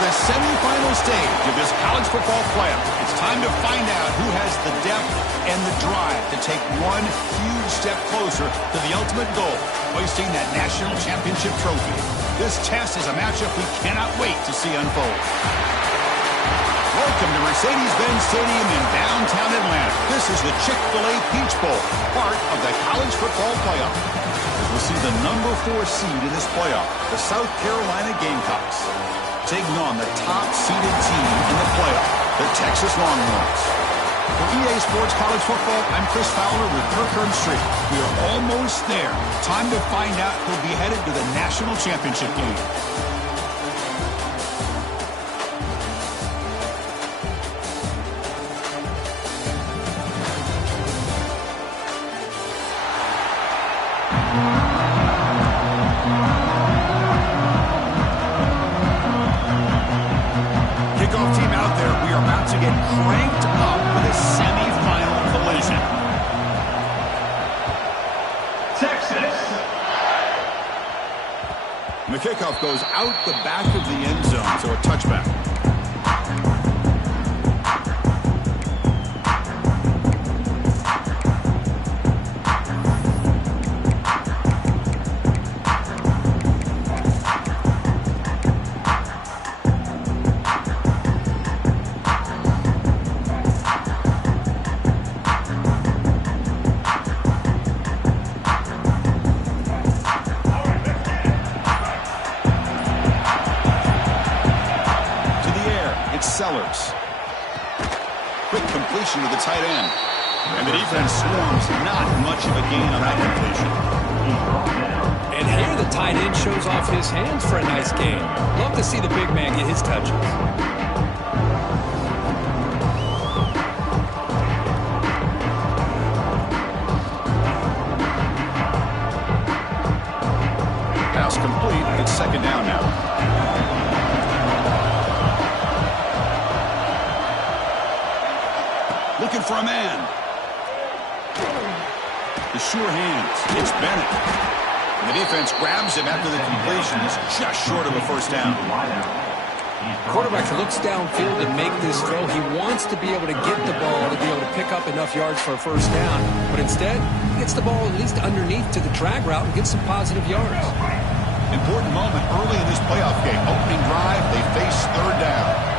the semifinal stage of this college football playoff. It's time to find out who has the depth and the drive to take one huge step closer to the ultimate goal, hoisting that national championship trophy. This test is a matchup we cannot wait to see unfold. Welcome to Mercedes-Benz Stadium in downtown Atlanta. This is the Chick-fil-A Peach Bowl, part of the college football playoff. As we'll see the number 4 seed in this playoff, the South Carolina Gamecocks, taking on the top-seeded team in the playoff, the Texas Longhorns. For EA Sports College Football, I'm Chris Fowler with Kirkland Street. We are almost there. Time to find out who'll be headed to the national championship game. Kickoff team out there. We are about to get cranked up for the semifinal collision. Texas. And the kickoff goes out the back of the end zone, so a touchback. Quick completion to the tight end. And the defense swarms. Not much of a gain on that completion. And here the tight end shows off his hands for a nice gain. Love to see the big man get his touches. Pass complete. It's second down now. Looking for a man. The sure hands. It's Bennett. And the defense grabs him after the completion. He's just short of a first down. Quarterback looks downfield to make this throw. He wants to be able to get the ball to be able to pick up enough yards for a first down. But instead, he gets the ball at least underneath to the drag route and gets some positive yards. Important moment early in this playoff game. Opening drive, they face third down.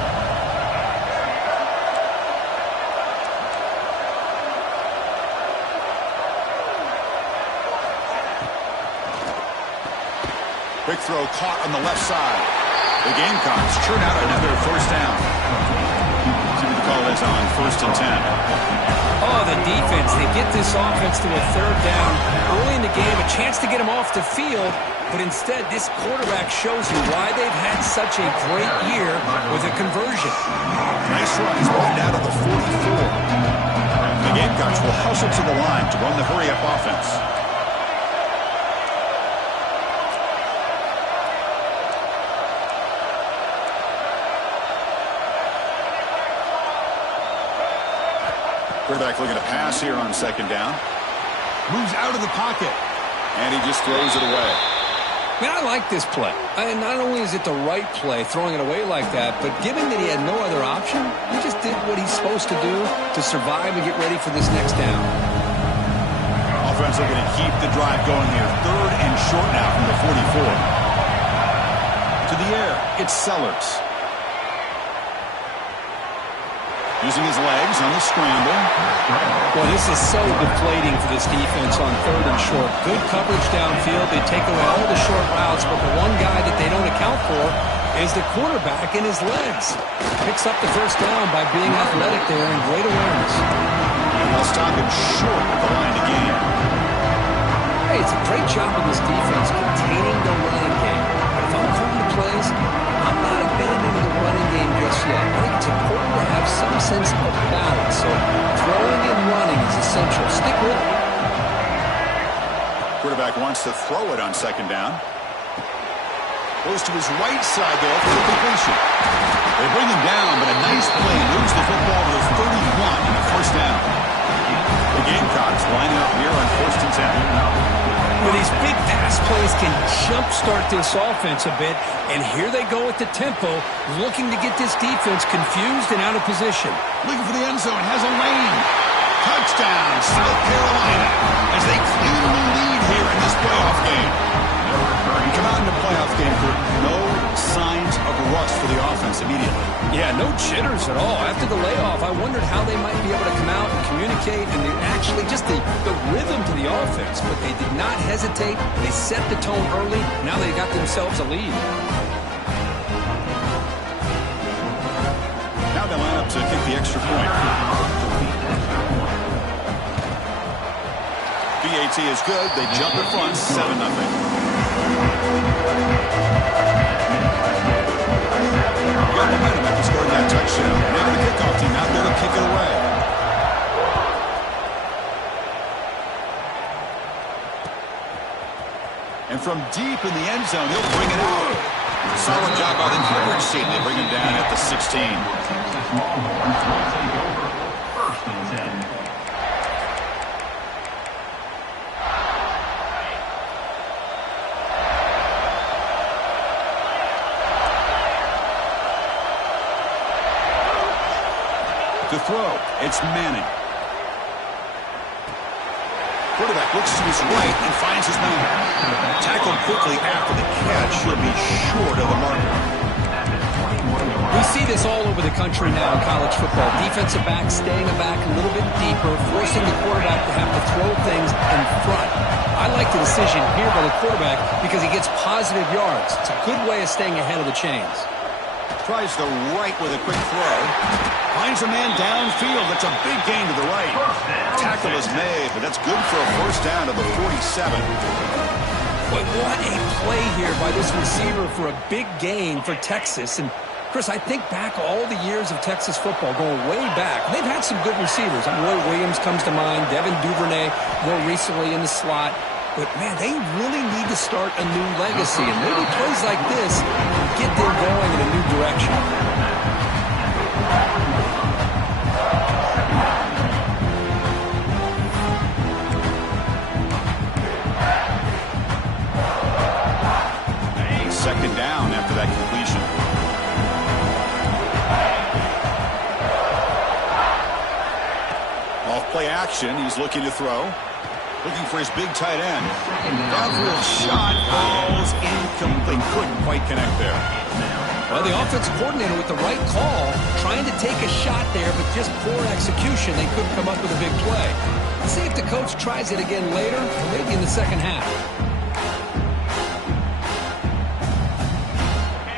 Quick throw caught on the left side. The Gamecocks churn out another first down. See what the call is on 1st and 10. Oh, the defense. They get this offense to a third down early in the game, a chance to get them off the field. But instead, this quarterback shows you why they've had such a great year with a conversion. Nice run. He's brought out of the 44. The Gamecocks will hustle to the line to run the hurry-up offense. Quarterback looking to pass here on second down. Moves out of the pocket. And he just throws it away. Man, I like this play. And not only is it the right play, throwing it away like that, but given that he had no other option, he just did what he's supposed to do to survive and get ready for this next down. Offense looking to keep the drive going here. Third and short now from the 44. To the air, it's Sellers. Using his legs on the scramble. Well, this is so deflating for this defense on third and short. Good coverage downfield. They take away all the short routes, but the one guy that they don't account for is the quarterback in his legs. Picks up the first down by being athletic there and great awareness. And they'll stop him short at the line to gain. Hey, it's a great job of this defense containing the running game. But if I'm calling the plays, I'm not abandoning the running game just yet. I think it's important to have some sense of balance. So throwing and running is essential. Stick with it. Quarterback wants to throw it on second down. Goes to his right side there for the completion. They bring him down, but a nice play moves the football to the 31 and the first down. The Gamecocks lining up here on 1st and 10. Well, these big pass plays can jumpstart this offense a bit, and here they go at the tempo, looking to get this defense confused and out of position. Looking for the end zone, has a lane. Touchdown, South Carolina, as they clearly lead here in this playoff game. You come out in the playoff game for no signs of rust for the offense immediately. Yeah, no jitters at all. After the layoff, I wondered how they might be able to come out and communicate and actually just the rhythm to the offense. But they did not hesitate. They set the tone early. Now they got themselves a lead. Now they line up to kick the extra point. BAT is good. They jump in front, 7-0. Got momentum after scoring that touchdown. Now the kickoff team out there to kick it away. And from deep in the end zone, he'll bring it out. Solid job by the coverage team. They bring him down at the 16. First and 10. To throw, it's Manning. Quarterback looks to his right and finds his man. Tackled quickly after the catch. Should be short of the marker. We see this all over the country now in college football. Defensive backs staying back a little bit deeper, forcing the quarterback to have to throw things in front. I like the decision here by the quarterback because he gets positive yards. It's a good way of staying ahead of the chains. Tries the right with a quick throw. Finds a man downfield. That's a big gain to the right. Tackle is made, but that's good for a first down to the 47. But what a play here by this receiver for a big gain for Texas. And, Chris, I think back all the years of Texas football, going way back. They've had some good receivers. Roy Williams comes to mind, Devin Duvernay more recently in the slot. But, man, they really need to start a new legacy. And maybe plays like this get them going in a new direction. Second down after that completion. Off play action. He's looking to throw. Looking for his big tight end. Downfield shot falls incomplete. Couldn't quite connect there. Well, the offensive coordinator with the right call, trying to take a shot there, but just poor execution. They couldn't come up with a big play. Let's see if the coach tries it again later, or maybe in the second half.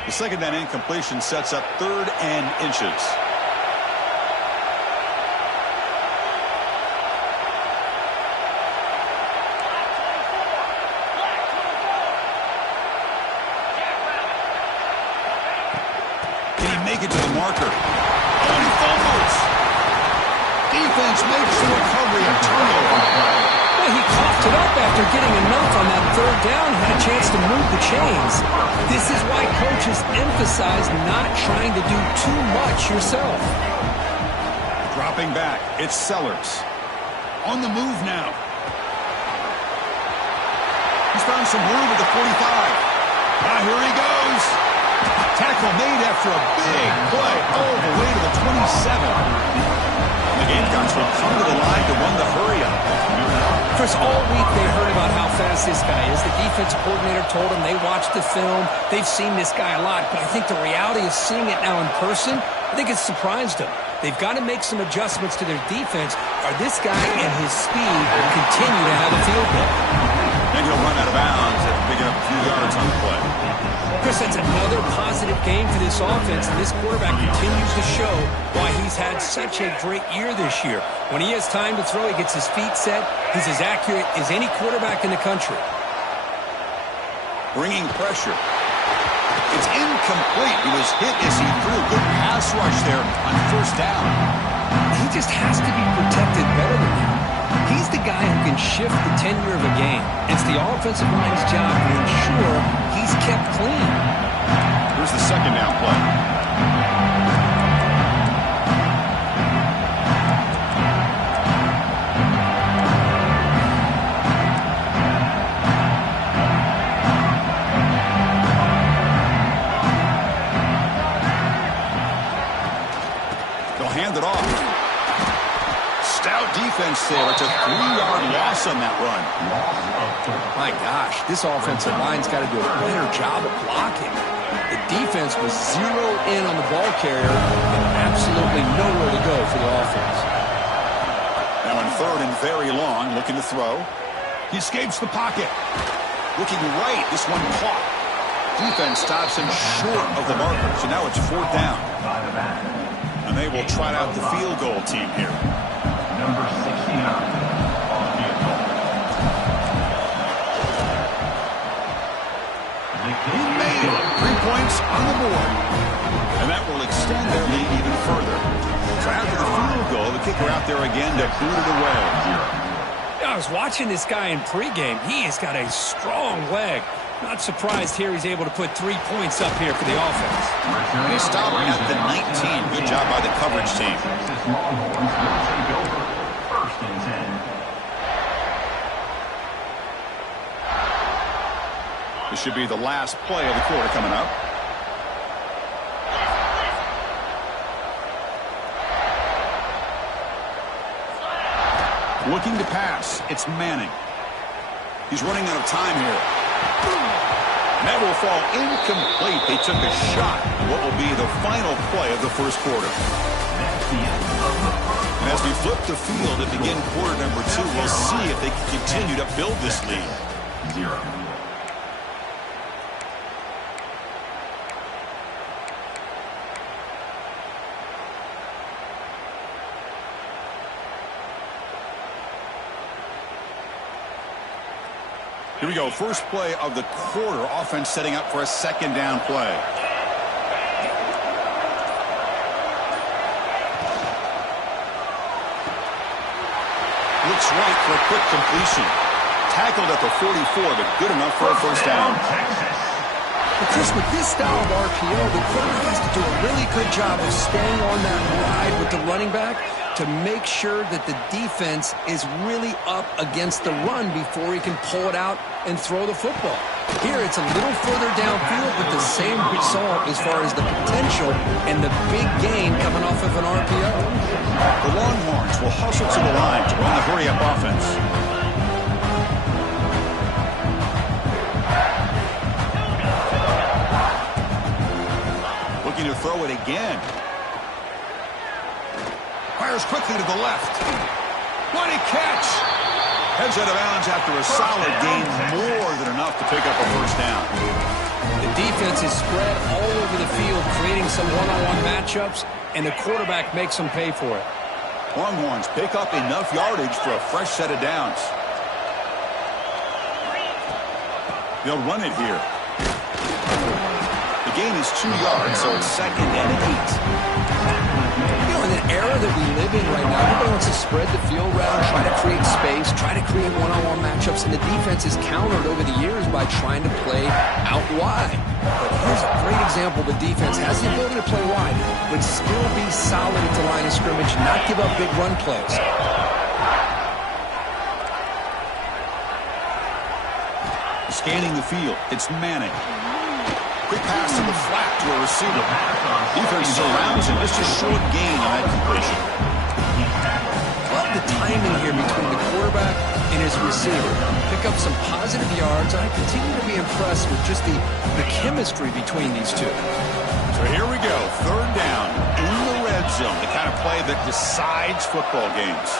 The second down incompletion sets up 3rd and inches. Can he make it to the marker? Oh, he fumbles. Defense makes the recovery, a turnover. Well, he coughed it up after getting enough on that 3rd down, had a chance to move the chains. This is why coaches emphasize not trying to do too much yourself. Dropping back, it's Sellers. On the move now. He's found some room at the 45. Now here he goes. Tackle made after a big play all the way to the 27. The Gamecocks will come to the line to run the hurry-up. Chris, all week they heard about how fast this guy is. The defensive coordinator told them they watched the film. They've seen this guy a lot, but I think the reality of seeing it now in person, I think it's surprised them. They've got to make some adjustments to their defense, or this guy and his speed will continue to have a field day. Then he'll run out of bounds after picking up a few yards on the play. Chris, that's another positive game for this offense, and this quarterback continues to show why he's had such a great year this year. When he has time to throw, he gets his feet set. He's as accurate as any quarterback in the country. Bringing pressure. It's incomplete. He was hit as he threw. Good pass rush there on first down. He just has to be protected better than that. He's the guy who can shift the tenure of a game. It's the offensive line's job to ensure he's kept clean. Here's the second down play. 3-yard loss on that run. My gosh, this offensive line's got to do a better job of blocking. The defense was zeroed in on the ball carrier and absolutely nowhere to go for the offense. Now on 3rd and very long, looking to throw. He escapes the pocket. Looking right, this one caught. Defense stops him short of the marker, so now it's 4th down. And they will try out the field goal team here. Number 69 on field goal. He made it. 3 points on the board. And that will extend their lead even further. So after the field goal, the kicker out there again to boot it away. I was watching this guy in pregame. He has got a strong leg. Not surprised here he's able to put 3 points up here for the offense. He stopped at the 19. Good job by the coverage team. Texas Longhorns will take over. 1st and 10. This should be the last play of the quarter coming up. Looking to pass. It's Manning. He's running out of time here. And that will fall incomplete. They took a shot at what will be the final play of the first quarter. And as we flip the field and begin quarter number 2, we'll see if they can continue to build this lead. 0. Here we go. First play of the quarter. Offense setting up for a 2nd down play. Looks right for a quick completion. Tackled at the 44, but good enough for a 1st down. But Chris, with this style of RPO, the quarterback has to do a really good job of staying on that ride with the running back to make sure that the defense is really up against the run before he can pull it out and throw the football. Here, it's a little further downfield, but the same result as far as the potential and the big gain coming off of an RPO. The Longhorns will hustle to the line to run the hurry-up offense. Looking to throw it again. Fires quickly to the left. What a catch! Heads out of bounds after a solid gain, more than enough to pick up a 1st down. The defense is spread all over the field, creating some one-on-one matchups, and the quarterback makes them pay for it. Longhorns pick up enough yardage for a fresh set of downs. They'll run it here. The gain is 2 yards, so it's 2nd and 8. You know, in an era that we live in right now, everybody wants to spread the field around, try to create space, try to create one-on-one matchups, and the defense is countered over the years by trying to play out wide. But here's a great example. The defense has the ability to play wide, but still be solid at the line of scrimmage, not give up big run plays. Scanning the field, it's Manning. Quick pass to the flat to a receiver. Defense surrounds him. Just a short gain on that completion. Love the timing here between the quarterback and his receiver. Pick up some positive yards, and I continue to be impressed with just the chemistry between these two. So here we go. 3rd down in the red zone. The kind of play that decides football games.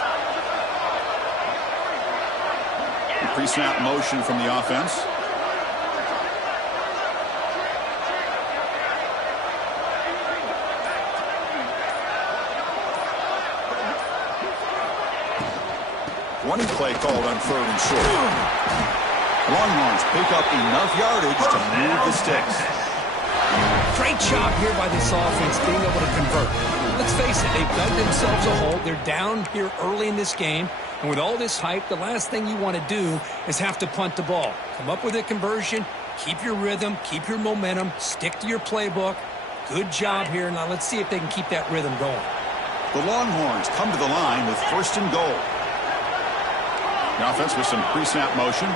Pre-snap motion from the offense. Running play called on 3rd and short. Longhorns pick up enough yardage to move the sticks. Great job here by this offense being able to convert. Let's face it, they've dug themselves a hole. They're down here early in this game. And with all this hype, the last thing you want to do is have to punt the ball. Come up with a conversion, keep your rhythm, keep your momentum, stick to your playbook. Good job here. Now let's see if they can keep that rhythm going. The Longhorns come to the line with 1st and goal. The offense with some pre-snap motion.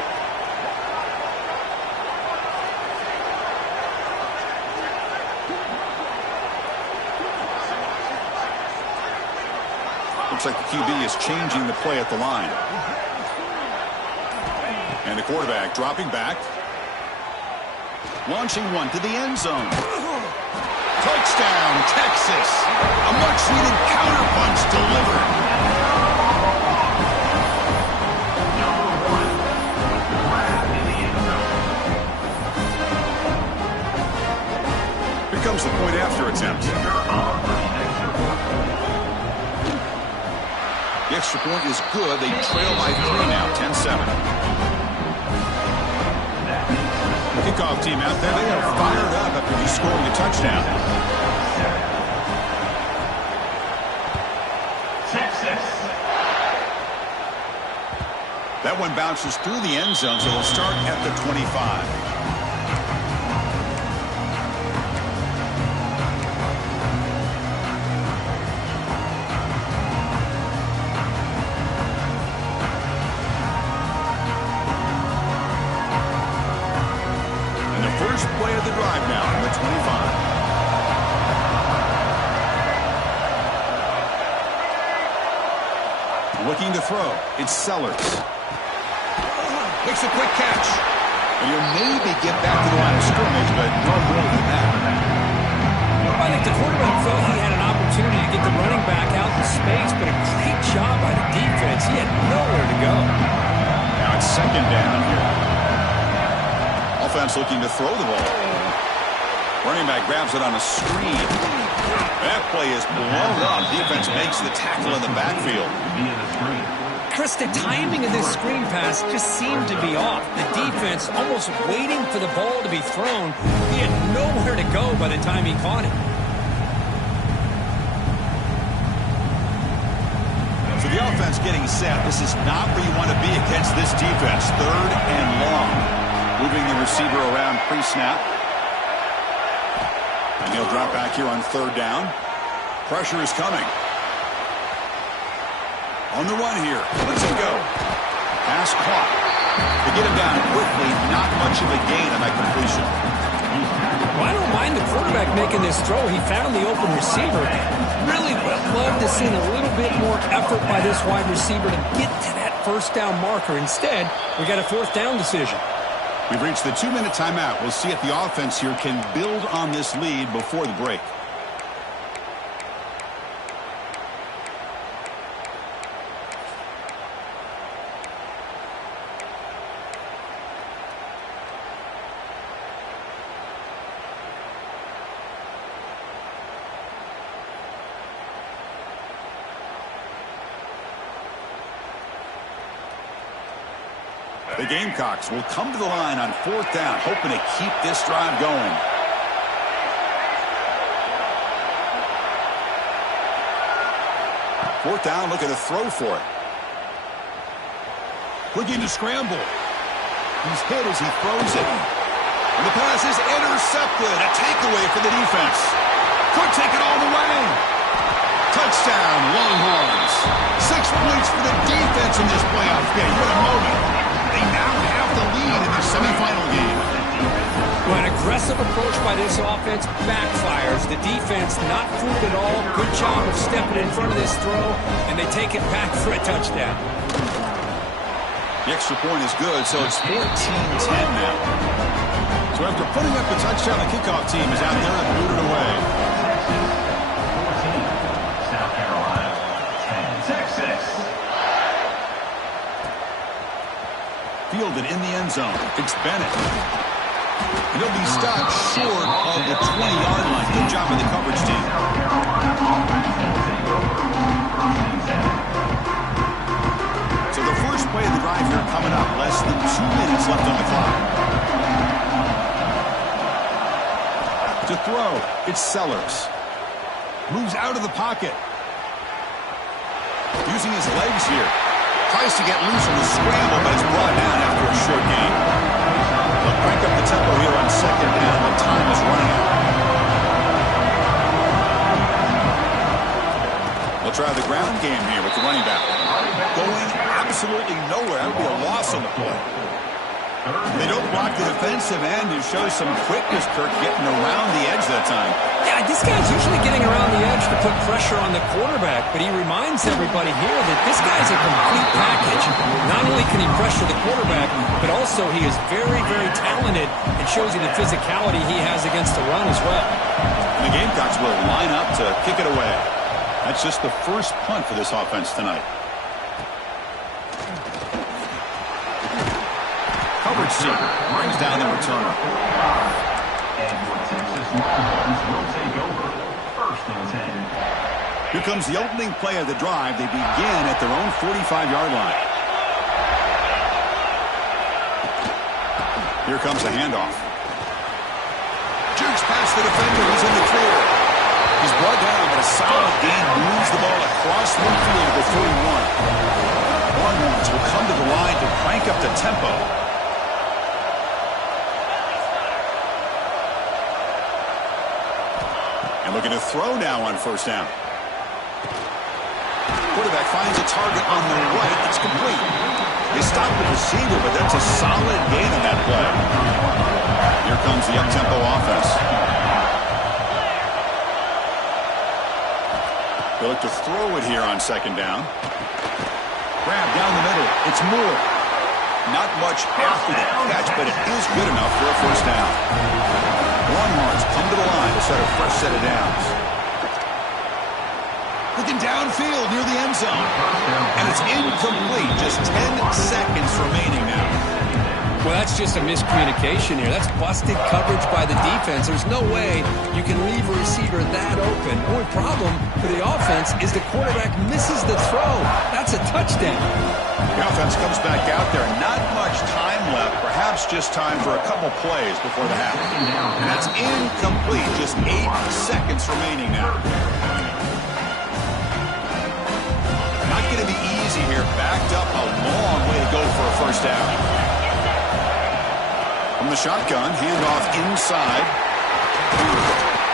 Looks like the QB is changing the play at the line. And the quarterback dropping back. Launching one to the end zone. Touchdown, Texas. A much-needed counterpunch delivered. Here comes the point after attempt. The extra point is good. They trail by 3 now, 10-7. Kickoff team out there, they are fired up after just scoring a touchdown. Texas. That one bounces through the end zone, so they'll start at the 25. Play of the drive now on the 25. Looking to throw. It's Sellers. Makes a quick catch. And he'll maybe get back to the line of scrimmage, but no more than that. I think the quarterback felt he had an opportunity to get the running back out in space, but a great job by the defense. He had nowhere to go. Now it's second down here. Offense looking to throw the ball. Running back grabs it on a screen. That play is blown up. Defense makes the tackle in the backfield. Chris, the timing of this screen pass just seemed to be off. The defense almost waiting for the ball to be thrown. He had nowhere to go by the time he caught it. So the offense getting set. This is not where you want to be against this defense. 3rd and long. Moving the receiver around pre-snap. And he'll drop back here on 3rd down. Pressure is coming. On the run here. Let's it go. Pass caught. They get him down quickly. Not much of a gain on that completion. Well, I don't mind the quarterback making this throw. He found the open receiver. Really would have loved to see a little bit more effort by this wide receiver to get to that 1st down marker. Instead, we got a 4th down decision. We've reached the 2-minute timeout. We'll see if the offense here can build on this lead before the break. The Gamecocks will come to the line on 4th down, hoping to keep this drive going. Fourth down, looking to throw for it. Looking to scramble. He's hit as he throws it. And the pass is intercepted. A takeaway for the defense. Could take it all the way. Touchdown, Longhorns. 6 points for the defense in this playoff game. What a moment. They now have the lead in their semifinal game. Well, an aggressive approach by this offense backfires. The defense not fooled at all. Good job of stepping in front of this throw, and they take it back for a touchdown. The extra point is good, so it's 14-10 now. So after putting up the touchdown, the kickoff team is out there and booted away. South Carolina, 10. Texas. Fielded in the end zone. It's Bennett. And he'll be stopped short of the 20-yard line. Good job of the coverage team. So the first play of the drive here coming up. Less than 2 minutes left on the clock. To throw, it's Sellers. Moves out of the pocket. Using his legs here. Tries to get loose on the scramble, but it's brought down after a short gain. They'll crank up the tempo here on 2nd down. The time is running out. They'll try the ground game here with the running back. Going absolutely nowhere. That would be a loss on the play. They don't block the defensive end and show some quickness, Kirk, getting around the edge that time. Yeah, this guy's usually getting around the edge to put pressure on the quarterback, but he reminds everybody here that this guy's a complete package. Not only can he pressure the quarterback, but also he is very, very talented and shows you the physicality he has against the run as well. And the Gamecocks will line up to kick it away. That's just the first punt for this offense tonight. Coverage seeker brings down the returner. And your Texas Longhorns will take over. 1st and 10. Here comes the opening play of the drive. They begin at their own 45-yard line. Here comes the handoff. Jukes past the defender. He's in the clear. He's brought down, but a solid gain moves the ball across midfield to the 41. Longhorns will come to the line to crank up the tempo. And looking to throw now on 1st down. Quarterback finds a target on the right. It's complete. They stop the receiver, but that's a solid gain on that play. Here comes the up-tempo offense. They look to throw it here on 2nd down. Grab down the middle. It's Moore. Not much after the catch, but it is good enough for a 1st down. Longhorns come to the line to set a fresh set of downs. Looking downfield near the end zone. And it's incomplete. Just 10 seconds remaining now. Well, that's just a miscommunication here. That's busted coverage by the defense. There's no way you can leave a receiver that open. The only problem for the offense is the quarterback misses the throw. That's a touchdown. The offense comes back out there. Not much time left. Perhaps just time for a couple plays before the half. And that's incomplete. Just 8 seconds remaining now. Not going to be easy here. Backed up a long way to go for a 1st down. From the shotgun, handoff inside.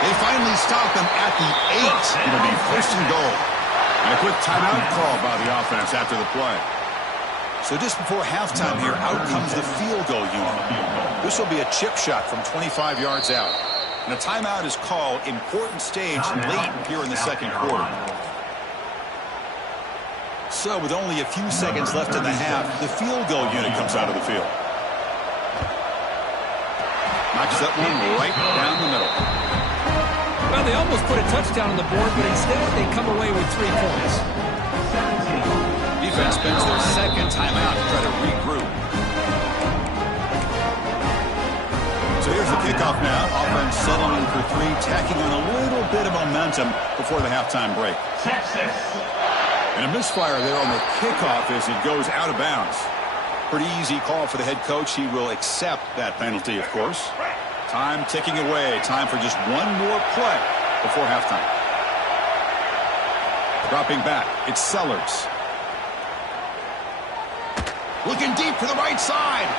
They finally stop him at the 8. It'll be 1st and goal. And a quick timeout call by the offense after the play. So just before halftime here, out comes the field goal unit. This will be a chip shot from 25 yards out. And a timeout is called. Important stage late here in the 2nd quarter. So with only a few seconds left in the half, the field goal unit comes out of the field. Knocks that one right down the middle. Well, they almost put a touchdown on the board, but instead they come away with 3 points. Defense spends their 2nd timeout to try to regroup. So here's the kickoff now. Offense settling for 3, tacking on a little bit of momentum before the halftime break. Texas. And a misfire there on the kickoff as it goes out of bounds. Pretty easy call for the head coach. He will accept that penalty, of course. Time ticking away. Time for just one more play before halftime. Dropping back, it's Sellers. Looking deep to the right side.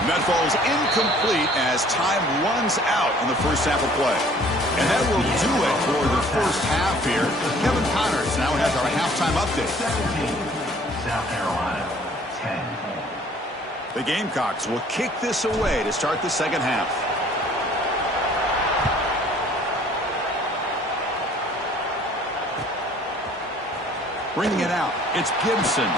And that falls incomplete as time runs out on the 1st half of play. And that will do it for the 1st half here. Kevin Connors now has our halftime update. 17, South Carolina, 10. The Gamecocks will kick this away to start the 2nd half. Bringing it out, it's Gibson.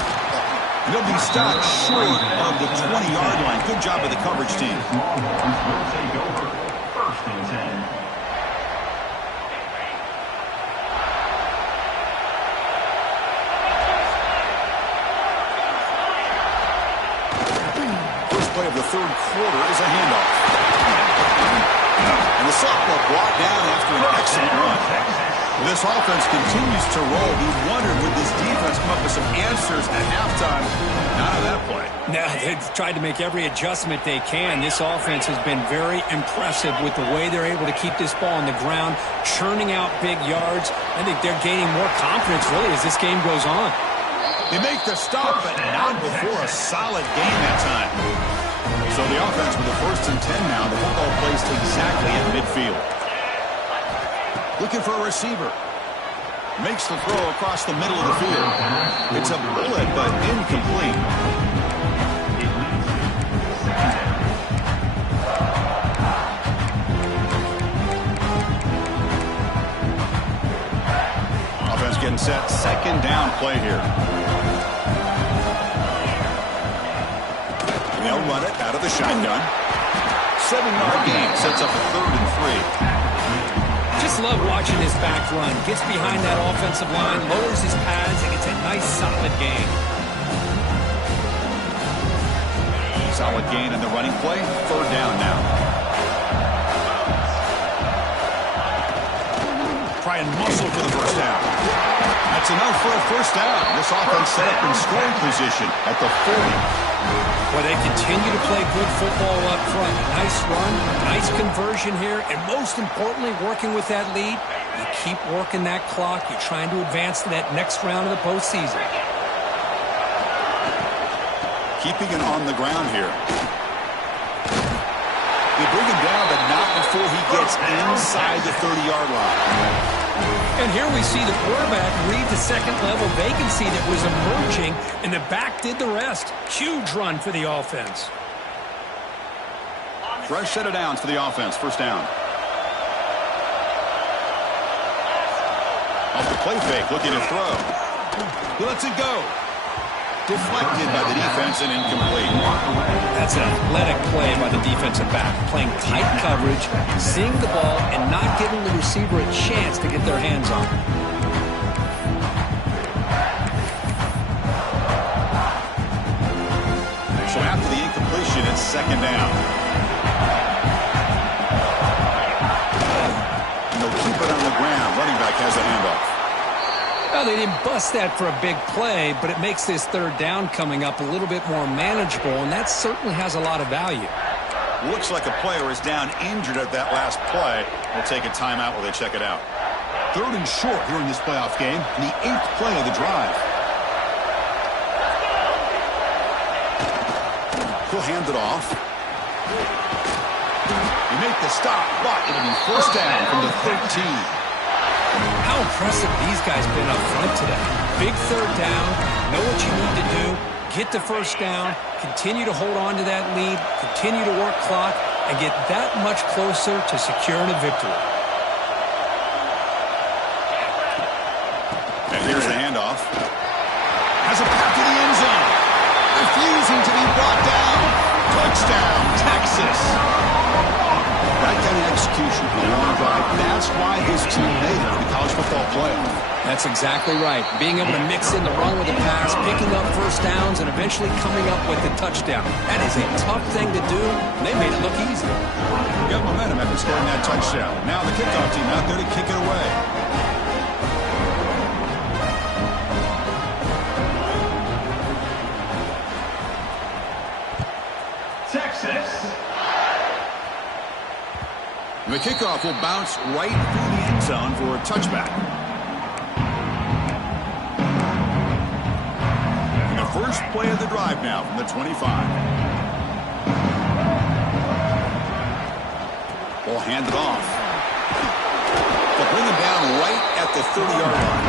And he'll be stopped short of the 20-yard line. Good job of the coverage team. Longhorns will take over. 1st and 10. Play of the 3rd quarter is a handoff. And the sophomore brought down after an excellent run. This offense continues to roll. We wondered, would this defense come up with some answers at halftime? Not on that play. No, they've tried to make every adjustment they can. This offense has been very impressive with the way they're able to keep this ball on the ground, churning out big yards. I think they're gaining more confidence, really, as this game goes on. They make the stop, but not before a solid gain that time. So the offense with the 1st and 10 now. The football placed exactly at midfield. Looking for a receiver. Makes the throw across the middle of the field. It's a bullet, but incomplete. run it out of the shotgun. 7-yard gain sets up a 3rd and 3. Just love watching his back run. Gets behind that offensive line, lowers his pads, and gets a nice solid gain. Solid gain in the running play. 3rd down now. Try and muscle for the first down. That's enough for a first down. This offense set up in scoring position at the 40. Well, they continue to play good football up front. Nice run, nice conversion here, and most importantly, working with that lead, you keep working that clock. You're trying to advance to that next round of the postseason. Keeping it on the ground here. They bring him down, but not before he gets inside the 30-yard line. And here we see the quarterback read the second-level vacancy that was emerging, and the back did the rest. Huge run for the offense. Fresh set of downs for the offense. First down. Off the play fake, looking to throw. He lets it go. Deflected by the defense and incomplete. That's an athletic play by the defensive back, playing tight coverage, seeing the ball, and not giving the receiver a chance to get their hands on it. So after the incompletion, it's 2nd down. And they'll keep it on the ground. Running back has the handoff. Well, they didn't bust that for a big play, but it makes this 3rd down coming up a little bit more manageable, and that certainly has a lot of value. Looks like a player is down injured at that last play. We'll take a timeout while they check it out. 3rd and short here in this playoff game, and the 8th play of the drive. He'll hand it off. He make the stop, but it'll be first down from the 13. How impressive these guys been up front today. Big 3rd down, know what you need to do, get the first down, continue to hold on to that lead, continue to work clock, and get that much closer to securing a victory. And here's the handoff. Has a pass to the end zone. Refusing to be brought down. Touchdown, Texas. That kind of execution for a long drive, that's why his team made it to the college football playoff. That's exactly right. Being able to mix in the run with the pass, picking up first downs, and eventually coming up with the touchdown. That is a tough thing to do, and they made it look easy. Got momentum after scoring that touchdown. Now the kickoff team out there to kick it away. Texas. The kickoff will bounce right through the end zone for a touchback. And the first play of the drive now from the 25. Ball handed off. They'll bring him down right at the 30-yard line.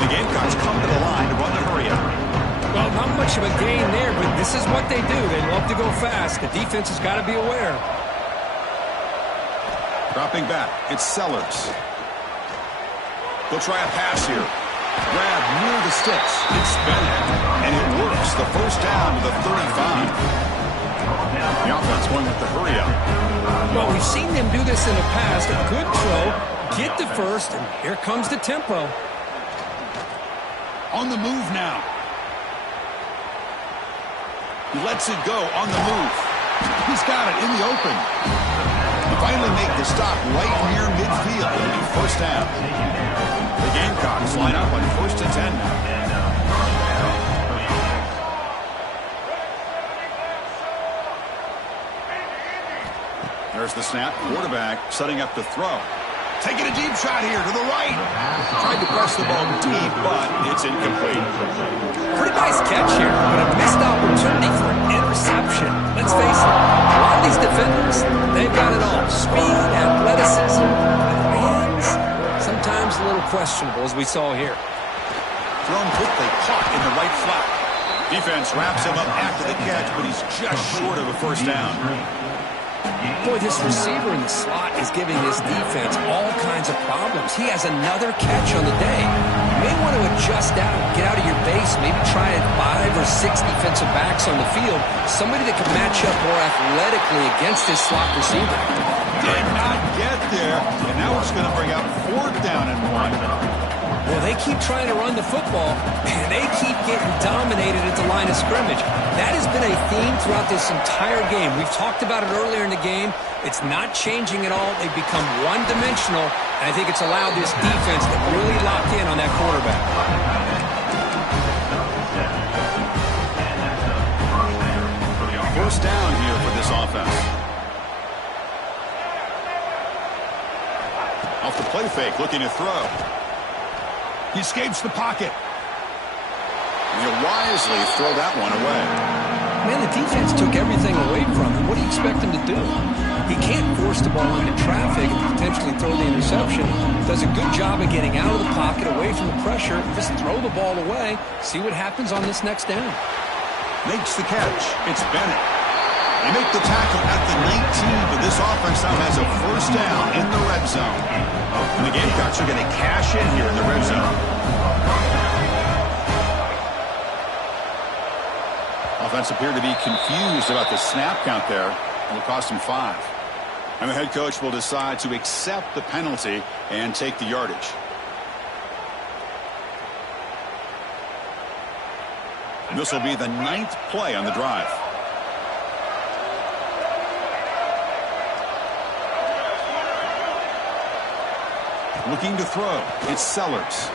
The Gamecocks come to the line to run the hurry up. Well, not much of a gain there, but this is what they do. They love to go fast. The defense has got to be aware. Dropping back, it's Sellers. They'll try a pass here. Grab near the sticks. It's spinning, and it works. The first down to the 35. The offense going with the hurry up. Well, we've seen them do this in the past. A good throw, get the first, and here comes the tempo. On the move now. He lets it go on the move. He's got it in the open. They finally make the stop right near midfield. It'll be first down. The Gamecocks line up on 1st and 10 now. There's the snap. Quarterback setting up to throw. Taking a deep shot here to the right. Tried to press the ball deep, but it's incomplete. Pretty nice catch here, but a missed opportunity for an interception. Let's face it, a lot of these defenders, they've got it all. Speed, athleticism, hands, sometimes a little questionable, as we saw here. Thrown quickly, caught in the right flat. Defense wraps him up after the catch, but he's just short of a first down. Boy, this receiver in the slot is giving this defense all kinds of problems. He has another catch on the day. You may want to adjust out, get out of your base, maybe try a 5 or 6 6 defensive backs on the field, somebody that can match up more athletically against this slot receiver. Did not get there, and now it's going to bring up 4th down and 1. Well, they keep trying to run the football, and they keep getting dominated at the line of scrimmage. That has been a theme throughout this entire game. We've talked about it earlier in the game. It's not changing at all. They've become one-dimensional, and I think it's allowed this defense to really lock in on that quarterback. First down here for this offense. Off the play fake, looking to throw. He escapes the pocket. He'll wisely throw that one away. Man, the defense took everything away from him. What do you expect him to do? He can't force the ball into traffic and potentially throw the interception. Does a good job of getting out of the pocket, away from the pressure. Just throw the ball away. See what happens on this next down. Makes the catch. It's Bennett. They make the tackle at the 19, but this offense now has a first down in the red zone. And the Gamecocks are going to cash in here in the red zone. Offense appeared to be confused about the snap count there. It will cost him 5. And the head coach will decide to accept the penalty and take the yardage. And this will be the 9th play on the drive. Looking to throw. It's Sellers.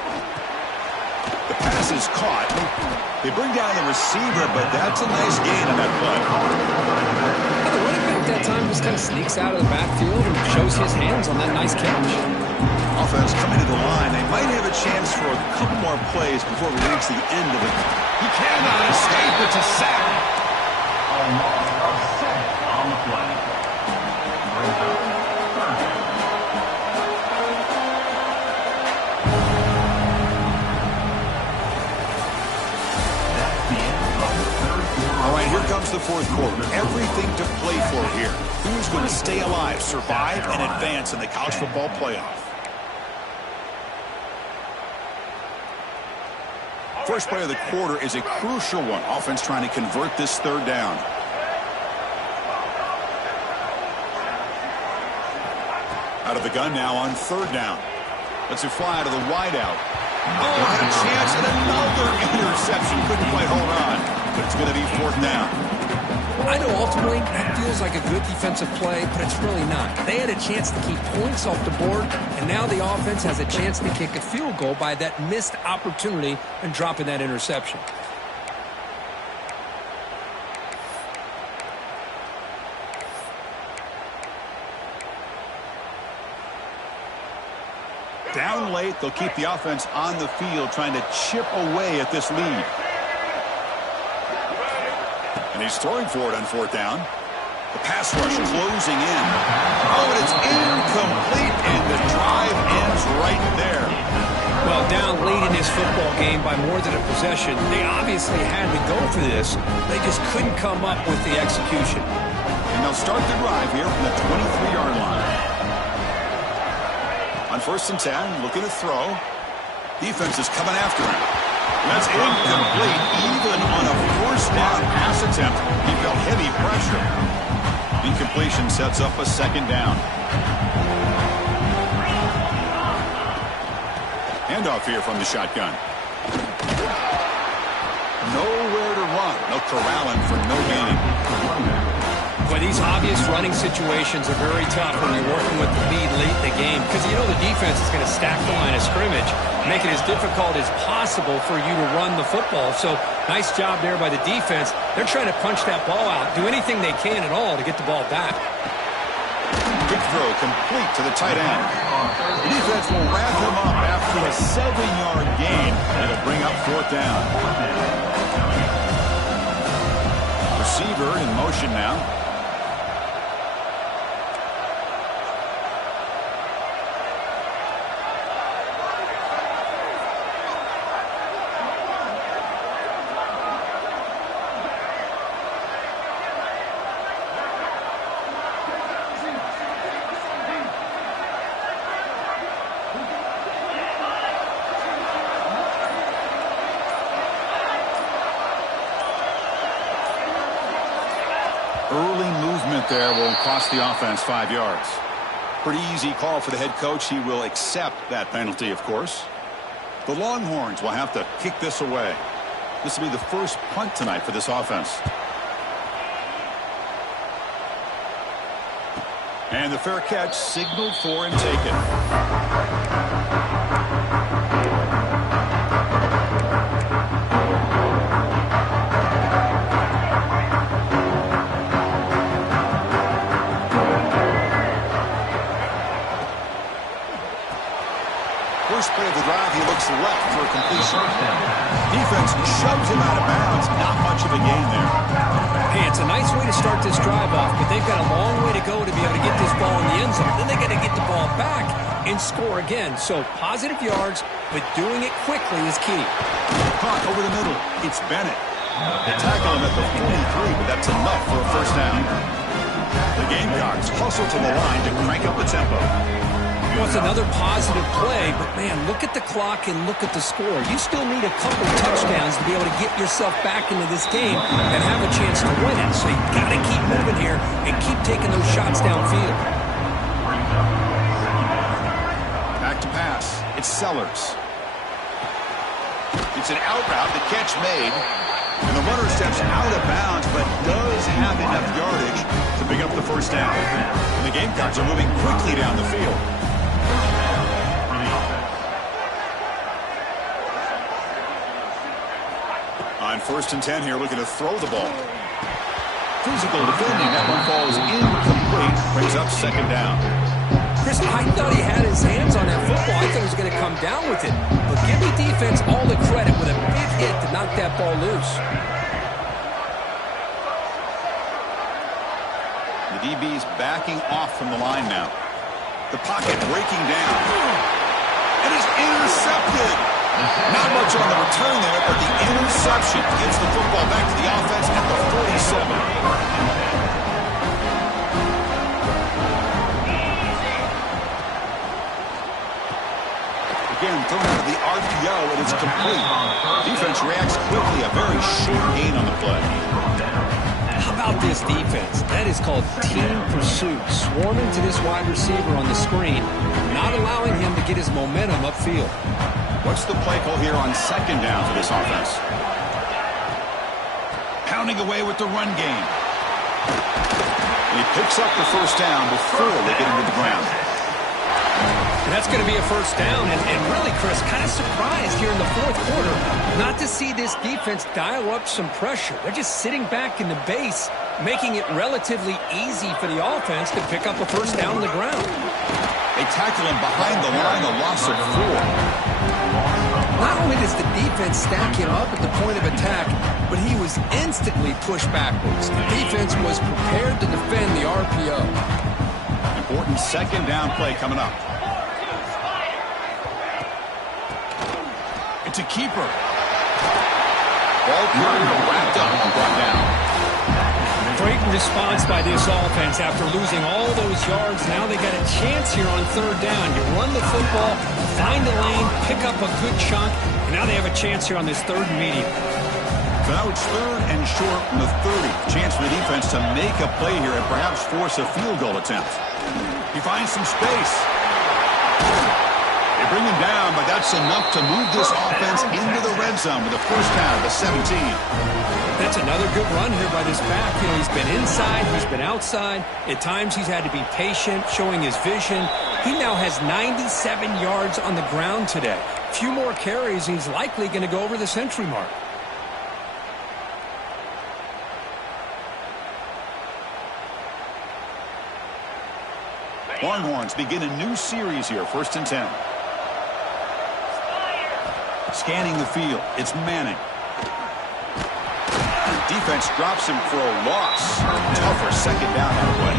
The pass is caught. They bring down the receiver, but that's a nice gain on that play. The running back that time just kind of sneaks out of the backfield and shows his hands on that nice catch. Offense coming to the line. They might have a chance for a couple more plays before we reach the end of it. He cannot escape. It's a sack. On the play. Brings up 3rd down. All right, here comes the 4th quarter. Everything to play for here. Who's going to stay alive, survive, and advance in the college football playoff? First play of the quarter is a crucial one. Offense trying to convert this 3rd down. Out of the gun now on 3rd down. Lets it fly out of the wideout. Oh, had a chance and another interception. Couldn't quite hold on. But it's going to be 4th down. I know ultimately that feels like a good defensive play, but it's really not. They had a chance to keep points off the board, and now the offense has a chance to kick a field goal by that missed opportunity and dropping that interception. Down late, they'll keep the offense on the field trying to chip away at this lead. And he's throwing for it on 4th down. The pass rush closing in. Oh, and it's incomplete, and the drive ends right there. Well, down late in this football game by more than a possession, they obviously had to go for this. They just couldn't come up with the execution. And they'll start the drive here from the 23-yard line. On 1st and 10, looking to throw. Defense is coming after him. That's incomplete. Even on a forced down pass attempt, he felt heavy pressure. Incompletion sets up a 2nd down. Handoff here from the shotgun. Nowhere to run. They'll corral him for no gain. Boy, these obvious running situations are very tough when you're working with the lead late in the game because you know the defense is going to stack the line of scrimmage, make it as difficult as possible for you to run the football. So nice job there by the defense. They're trying to punch that ball out, do anything they can at all to get the ball back. Big throw complete to the tight end. The defense will wrap him up after a 7-yard gain. It'll bring up 4th down. Receiver in motion now. Early movement there will cost the offense 5 yards. Pretty easy call for the head coach. He will accept that penalty, of course. The Longhorns will have to kick this away. This will be the first punt tonight for this offense. And the fair catch signaled for and taken. First play of the drive, he looks left for a completion. Defense shoves him out of bounds. Not much of a gain there. Hey, it's a nice way to start this drive off, but they've got a long way to go to be able to get this ball in the end zone. Then they got to get the ball back and score again. So positive yards, but doing it quickly is key. Caught over the middle. It's Bennett. They tackle him at the 43, but that's enough for a first down. The Gamecocks hustle to the line to crank up the tempo. Well, it's another positive play, but man, look at the clock and look at the score. You still need a couple touchdowns to be able to get yourself back into this game and have a chance to win it. So you got to keep moving here and keep taking those shots downfield. Back to pass. It's Sellers. It's an out route. The catch made. And the runner steps out of bounds, but does have enough yardage to pick up the first down. And the Gamecocks are moving quickly down the field. On 1st and 10 here, looking to throw the ball. Physical defending. That one falls incomplete. Brings up second down. Chris, I thought he had his hands on that football. I thought he was going to come down with it. But give the defense all the credit with a big hit to knock that ball loose. The DB's backing off from the line now. The pocket breaking down. It is intercepted. Not much on the return there, but the interception gives the football back to the offense at the 47. Again, thrown out of the RPO, and it's complete. Defense reacts quickly. A very short gain on the play. How about this defense? That is called team pursuit. Swarming to this wide receiver on the screen, not allowing him to get his momentum upfield. What's the play call here on second down for this offense? Pounding away with the run game. And he picks up the first down before they get him to the ground. And that's going to be a first down. And really, Chris, kind of surprised here in the fourth quarter not to see this defense dial up some pressure. They're just sitting back in the base, making it relatively easy for the offense to pick up a first down on the ground. They tackle him behind the line, a loss of 4. Not only does the defense stack him up at the point of attack, but he was instantly pushed backwards. The defense was prepared to defend the RPO. Important second down play coming up. It's a keeper. Ball carrier wrapped up and brought down. Great response by this offense after losing all those yards. Now they got a chance here on third down. You run the football, find the lane, pick up a good chunk, and now they have a chance here on this third and medium. So now it's third and short from the 30. Chance for the defense to make a play here and perhaps force a field goal attempt. He finds some space. They bring him down, but that's enough to move this offense into the red zone with a first down at the 17. That's another good run here by this back. You know, he's been inside, he's been outside. At times he's had to be patient, showing his vision. He now has 97 yards on the ground today. A few more carries, he's likely going to go over the century mark. Longhorns begin a new series here, 1st and 10. Scanning the field, it's Manning. Defense drops him for a loss. Tougher second down that way.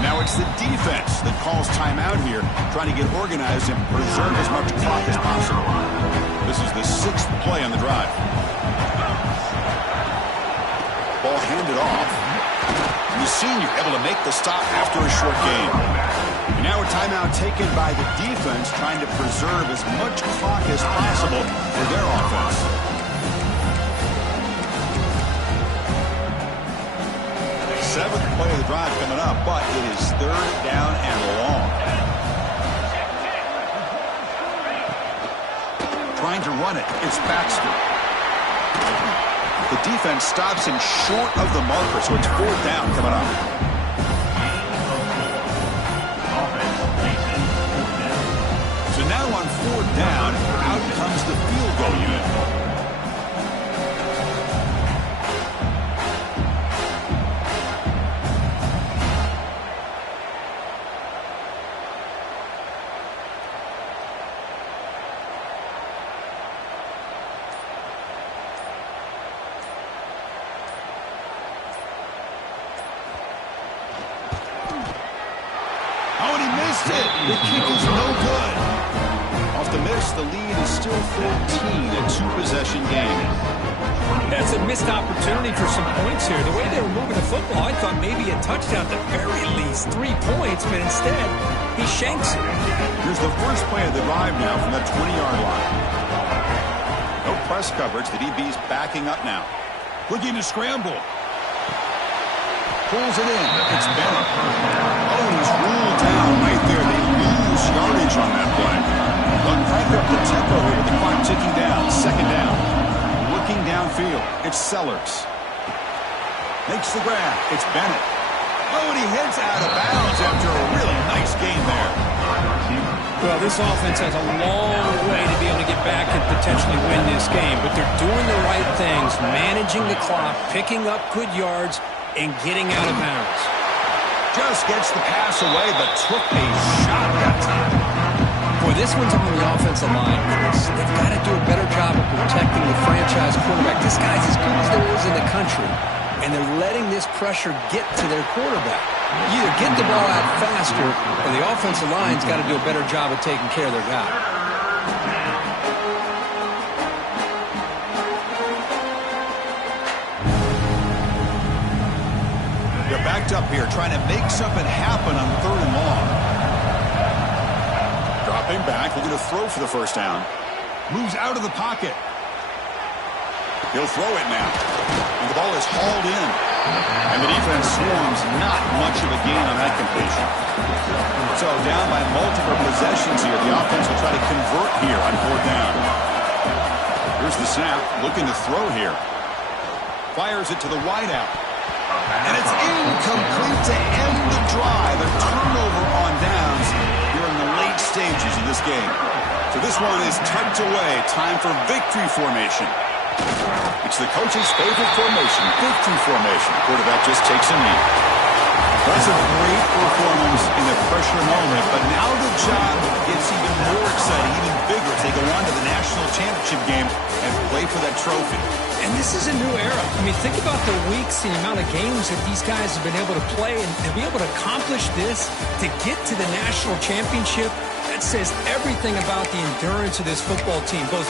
And now it's the defense that calls timeout here, trying to get organized and preserve as much clock as possible. This is the 6th play on the drive. Ball handed off. And the senior able to make the stop after a short gain. And now a timeout taken by the defense, trying to preserve as much clock as possible for their offense. 7th play of the drive coming up, but it is 3rd down and long. Trying to run it. It's Baxter. The defense stops him short of the marker, so it's 4th down coming up. So now on 4th down, out comes the field goal unit. Oh, and he missed it. The kick is no good. Off the miss, the lead is still 14, a 2-possession game. That's a missed opportunity for some points here. The way they were moving the football, I thought maybe a touchdown at the very least, 3 points, but instead, he shanks it. Here's the first play of the drive now from that 20-yard line. No press coverage. The DB's backing up now. Looking to scramble. Pulls it in. It's Bennett. Oh, he's ruled down right there. They lose yardage on that play. They'll crank up the tempo here with the clock ticking down. 2nd down. Looking downfield. It's Sellers. Makes the grab. It's Bennett. Oh, and he heads out of bounds after a really nice game there. Well, this offense has a long way to be able to get back and potentially win this game, but they're doing the right things, managing the clock, picking up good yards, and getting out of bounds. Just gets the pass away, but took a shot that time. Boy, this one's on the offensive line, Chris. They've got to do a better job of protecting the franchise quarterback. This guy's as good as there is in the country, and they're letting this pressure get to their quarterback. You either get the ball out faster, or the offensive line's got to do a better job of taking care of their guy. They're backed up here, trying to make something happen on 3rd and long. Dropping back, looking to throw for the 1st down. Moves out of the pocket. He'll throw it now. And the ball is hauled in. And the defense swarms, not much of a gain on that completion. So down by multiple possessions here. The offense will try to convert here on 4th down. Here's the snap, looking to throw here. Fires it to the wideout. And it's incomplete to end the drive. A turnover on downs here in the late stages of this game. So this one is tucked away. Time for victory formation. It's the coach's favorite formation, victory formation. Quarterback just takes a knee. That's a great performance in the pressure moment, but now the job gets even more exciting, even bigger as they go on to the national championship game and play for that trophy. And this is a new era. I mean, think about the weeks and the amount of games that these guys have been able to play, and to be able to accomplish this, to get to the national championship, that says everything about the endurance of this football team, both